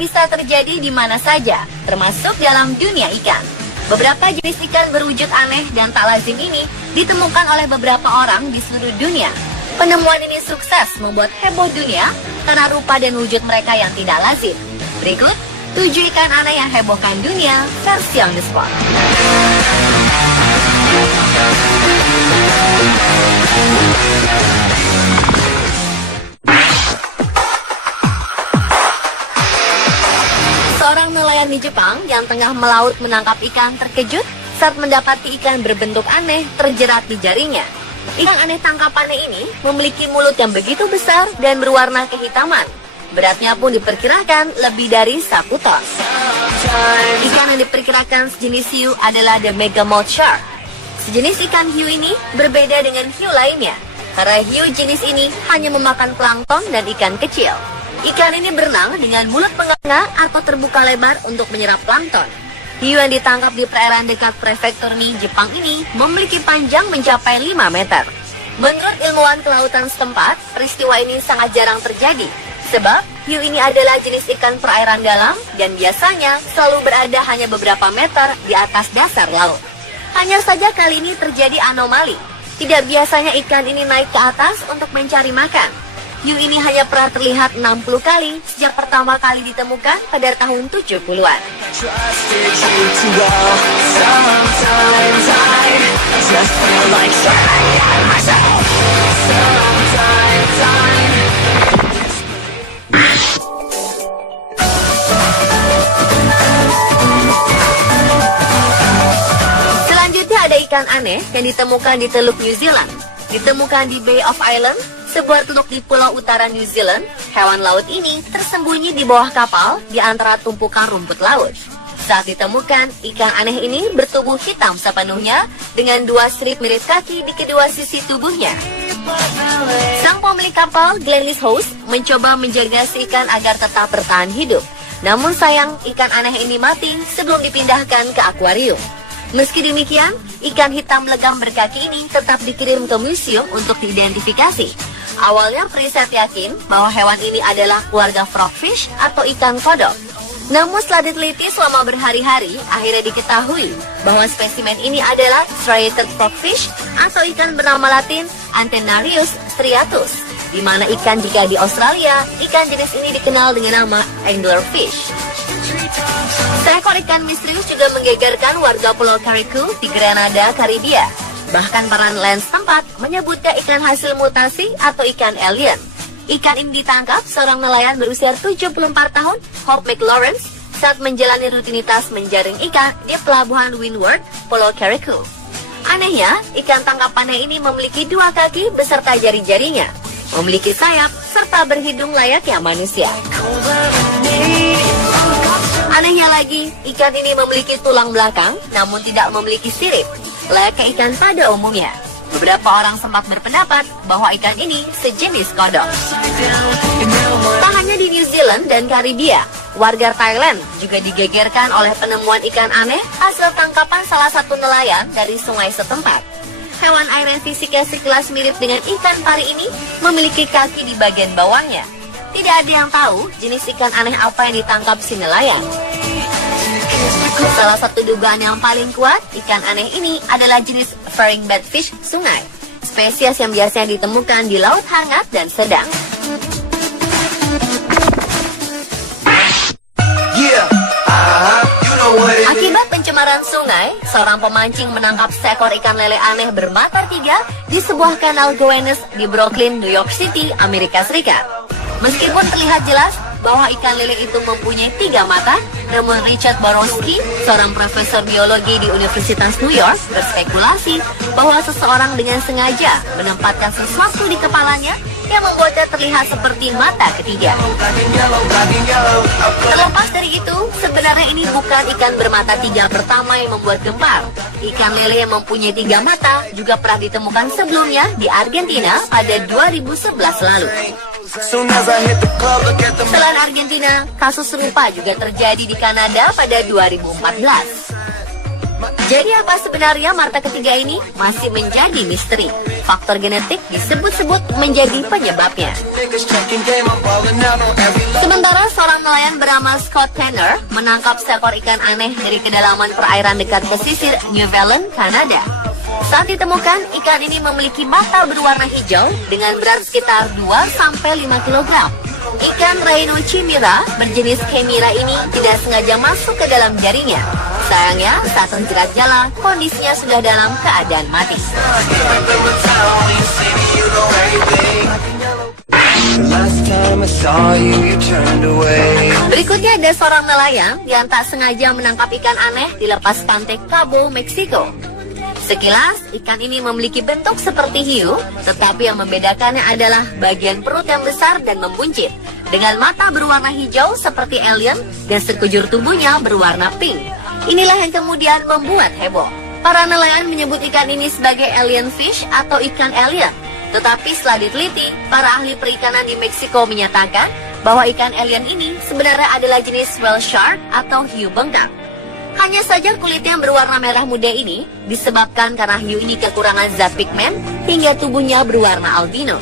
bisa terjadi di mana saja, termasuk dalam dunia ikan. Beberapa jenis ikan berwujud aneh dan tak lazim ini ditemukan oleh beberapa orang di seluruh dunia. Penemuan ini sukses membuat heboh dunia karena rupa dan wujud mereka yang tidak lazim. Berikut 7 ikan aneh yang hebohkan dunia versi on the spot. Seorang nelayan di Jepang yang tengah melaut menangkap ikan terkejut saat mendapati ikan berbentuk aneh terjerat di jarinya. Ikan aneh tangkapannya ini memiliki mulut yang begitu besar dan berwarna kehitaman. Beratnya pun diperkirakan lebih dari 1 ton. Ikan yang diperkirakan sejenis hiu adalah the megamouth shark. Sejenis ikan hiu ini berbeda dengan hiu lainnya, karena hiu jenis ini hanya memakan plankton dan ikan kecil. Ikan ini berenang dengan mulut menganga atau terbuka lebar untuk menyerap plankton. Hiu yang ditangkap di perairan dekat prefektur Mie, Jepang ini memiliki panjang mencapai 5 meter. Menurut ilmuwan kelautan setempat, peristiwa ini sangat jarang terjadi, sebab hiu ini adalah jenis ikan perairan dalam dan biasanya selalu berada hanya beberapa meter di atas dasar laut. Hanya saja kali ini terjadi anomali. Tidak biasanya ikan ini naik ke atas untuk mencari makan. Hiu ini hanya pernah terlihat 60 kali sejak pertama kali ditemukan pada tahun 70-an. Selanjutnya ada ikan aneh yang ditemukan di Teluk New Zealand. Ditemukan di Bay of Islands, sebuah teluk di pulau utara New Zealand. Hewan laut ini tersembunyi di bawah kapal di antara tumpukan rumput laut. Saat ditemukan, ikan aneh ini bertubuh hitam sepenuhnya dengan 2 strip mirip kaki di kedua sisi tubuhnya. Sang pemilik kapal, Glenn Lishhouse, mencoba menjaga si ikan agar tetap bertahan hidup. Namun sayang, ikan aneh ini mati sebelum dipindahkan ke akuarium. Meski demikian, ikan hitam legam berkaki ini tetap dikirim ke museum untuk diidentifikasi. Awalnya periset yakin bahwa hewan ini adalah keluarga frogfish atau ikan kodok. Namun setelah diteliti selama berhari-hari, akhirnya diketahui bahwa spesimen ini adalah striated frogfish atau ikan bernama latin Antennarius striatus, di mana ikan jika di Australia, ikan jenis ini dikenal dengan nama anglerfish. Seekor ikan misterius juga menggegerkan warga Pulau Carriacou di Grenada, Karibia. Bahkan para nelayan setempat menyebutnya ikan hasil mutasi atau ikan alien. Ikan ini ditangkap seorang nelayan berusia 74 tahun, Hope McLawrence, saat menjalani rutinitas menjaring ikan di pelabuhan Windward, Pulau Carriacou. Anehnya, ikan tangkapannya ini memiliki 2 kaki beserta jari-jarinya, memiliki sayap, serta berhidung layaknya manusia. Anehnya lagi, ikan ini memiliki tulang belakang, namun tidak memiliki sirip, layaknya ikan pada umumnya. Beberapa orang sempat berpendapat bahwa ikan ini sejenis kodok. Tak hanya di New Zealand dan Karibia, warga Thailand juga digegerkan oleh penemuan ikan aneh hasil tangkapan salah satu nelayan dari sungai setempat. Hewan air yang fisiknya sekilas mirip dengan ikan pari ini memiliki kaki di bagian bawahnya. Tidak ada yang tahu jenis ikan aneh apa yang ditangkap si nelayan. Salah satu dugaan yang paling kuat, ikan aneh ini adalah jenis fairing badfish sungai, spesies yang biasanya ditemukan di laut hangat dan sedang. Akibat pencemaran sungai, seorang pemancing menangkap seekor ikan lele aneh bermata 3 di sebuah kanal Gowanus di Brooklyn, New York City, Amerika Serikat. Meskipun terlihat jelas bahwa ikan lele itu mempunyai 3 mata, namun Richard Borowski, seorang profesor biologi di Universitas New York, berspekulasi bahwa seseorang dengan sengaja menempatkan sesuatu di kepalanya yang membuatnya terlihat seperti mata ketiga. Terlepas dari itu, sebenarnya ini bukan ikan bermata 3 pertama yang membuat gempar. Ikan lele yang mempunyai 3 mata juga pernah ditemukan sebelumnya di Argentina pada 2011 lalu. Selain Argentina, kasus serupa juga terjadi di Kanada pada 2014. Jadi apa sebenarnya mata ketiga ini masih menjadi misteri. faktor genetik disebut-sebut menjadi penyebabnya. Sementara seorang nelayan bernama Scott Tanner menangkap seekor ikan aneh dari kedalaman perairan dekat pesisir Newfoundland, Kanada. Saat ditemukan, ikan ini memiliki mata berwarna hijau dengan berat sekitar 2-5 kg. Ikan Rhinochimera berjenis Chimera ini tidak sengaja masuk ke dalam jaringnya. Sayangnya, saat terjerat jala, kondisinya sudah dalam keadaan mati. Berikutnya ada seorang nelayan yang tak sengaja menangkap ikan aneh di lepas pantai Cabo, Meksiko. Sekilas, ikan ini memiliki bentuk seperti hiu, tetapi yang membedakannya adalah bagian perut yang besar dan membuncit, dengan mata berwarna hijau seperti alien dan sekujur tubuhnya berwarna pink. Inilah yang kemudian membuat heboh. Para nelayan menyebut ikan ini sebagai alien fish atau ikan alien. Tetapi setelah diteliti, para ahli perikanan di Meksiko menyatakan bahwa ikan alien ini sebenarnya adalah jenis whale shark atau hiu bengkak. Hanya saja kulitnya yang berwarna merah muda ini disebabkan karena hiu ini kekurangan zat pigmen hingga tubuhnya berwarna albino.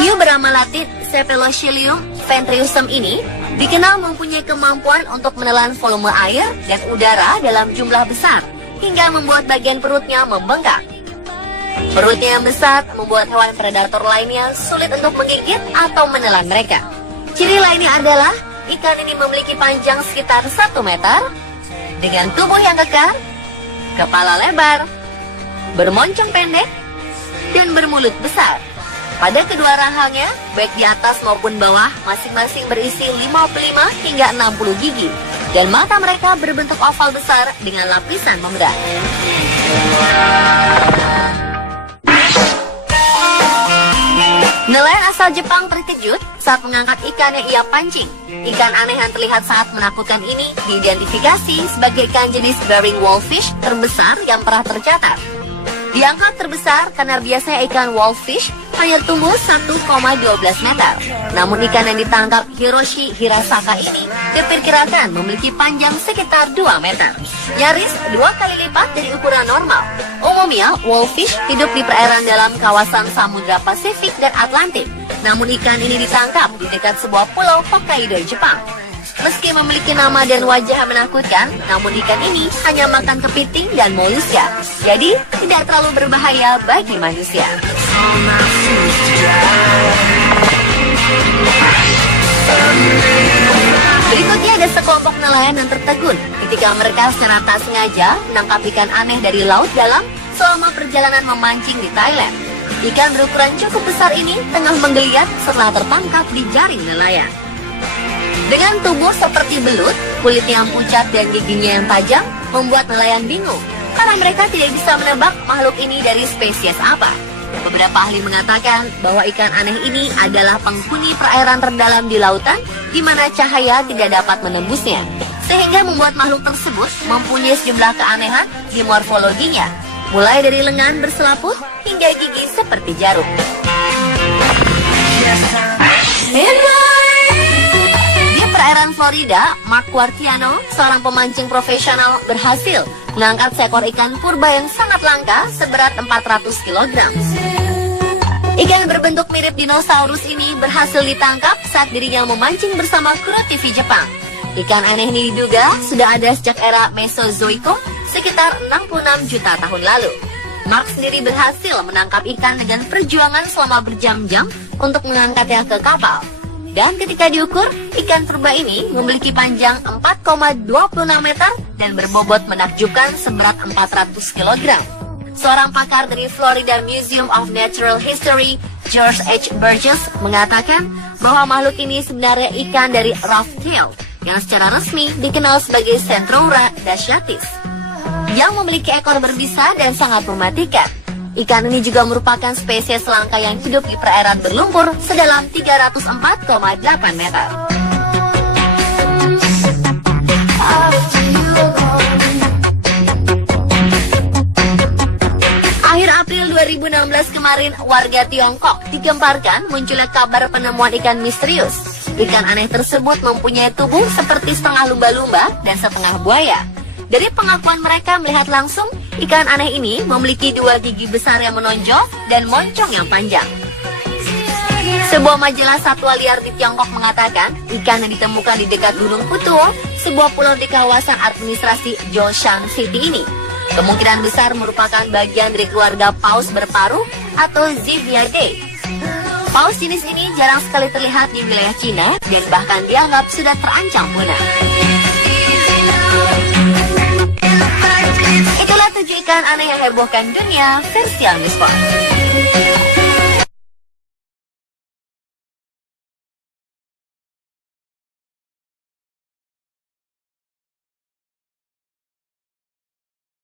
Hiu bernama latin Cephalocilium ventrisum ini dikenal mempunyai kemampuan untuk menelan volume air dan udara dalam jumlah besar hingga membuat bagian perutnya membengkak. Perutnya yang besar membuat hewan predator lainnya sulit untuk menggigit atau menelan mereka. Ciri lainnya adalah ikan ini memiliki panjang sekitar 1 meter, dengan tubuh yang kekar, kepala lebar, bermoncong pendek, dan bermulut besar. Pada kedua rahangnya, baik di atas maupun bawah, masing-masing berisi 55 hingga 60 gigi, dan mata mereka berbentuk oval besar dengan lapisan memberat. Nelayan asal Jepang terkejut saat mengangkat ikan yang ia pancing. Ikan aneh yang terlihat sangat menakutkan ini diidentifikasi sebagai ikan jenis Bering Wallfish terbesar yang pernah tercatat. Diangkat terbesar karena biasanya ikan wallfish hanya tumbuh 1,12 meter. Namun ikan yang ditangkap Hiroshi Hirasaka ini diperkirakan memiliki panjang sekitar 2 meter. Nyaris 2 kali lipat dari ukuran normal. Umumnya, wallfish hidup di perairan dalam kawasan Samudra Pasifik dan Atlantik. Namun ikan ini ditangkap di dekat sebuah pulau Hokkaido, Jepang. Meski memiliki nama dan wajah yang menakutkan, namun ikan ini hanya makan kepiting dan moluska. Jadi, tidak terlalu berbahaya bagi manusia. Berikutnya ada sekelompok nelayan yang tertegun ketika mereka secara tak sengaja menangkap ikan aneh dari laut dalam selama perjalanan memancing di Thailand. Ikan berukuran cukup besar ini tengah menggeliat setelah tertangkap di jaring nelayan. Dengan tubuh seperti belut, kulitnya yang pucat dan giginya yang tajam membuat nelayan bingung karena mereka tidak bisa menebak makhluk ini dari spesies apa. Beberapa ahli mengatakan bahwa ikan aneh ini adalah penghuni perairan terdalam di lautan di mana cahaya tidak dapat menembusnya, sehingga membuat makhluk tersebut mempunyai sejumlah keanehan di morfologinya, mulai dari lengan berselaput hingga gigi seperti jarum. Perairan Florida, Mark Quartiano, seorang pemancing profesional, berhasil mengangkat seekor ikan purba yang sangat langka seberat 400 kg. Ikan berbentuk mirip dinosaurus ini berhasil ditangkap saat dirinya memancing bersama kru TV Jepang. Ikan aneh ini diduga sudah ada sejak era Mesozoikum sekitar 66 juta tahun lalu. Mark sendiri berhasil menangkap ikan dengan perjuangan selama berjam-jam untuk mengangkatnya ke kapal. Dan ketika diukur, ikan purba ini memiliki panjang 4,26 meter dan berbobot menakjubkan seberat 400 kg. Seorang pakar dari Florida Museum of Natural History, George H. Burgess, mengatakan bahwa makhluk ini sebenarnya ikan dari rough-tail yang secara resmi dikenal sebagai Centroura dasyatis, yang memiliki ekor berbisa dan sangat mematikan. Ikan ini juga merupakan spesies langka yang hidup di perairan berlumpur sedalam 304,8 meter. Akhir April 2016 kemarin, warga Tiongkok digemparkan munculnya kabar penemuan ikan misterius. Ikan aneh tersebut mempunyai tubuh seperti setengah lumba-lumba dan setengah buaya. Dari pengakuan mereka melihat langsung, Ikan aneh ini memiliki dua gigi besar yang menonjol dan moncong yang panjang. Sebuah majalah satwa liar di Tiongkok mengatakan, ikan yang ditemukan di dekat Gunung Putuo, sebuah pulau di kawasan administrasi Zhoushan City ini, kemungkinan besar merupakan bagian dari keluarga paus berparuh atau Ziphiidae. Paus jenis ini jarang sekali terlihat di wilayah Cina dan bahkan dianggap sudah terancam punah. Itulah 7 ikan aneh yang hebohkan dunia versi Ambisport.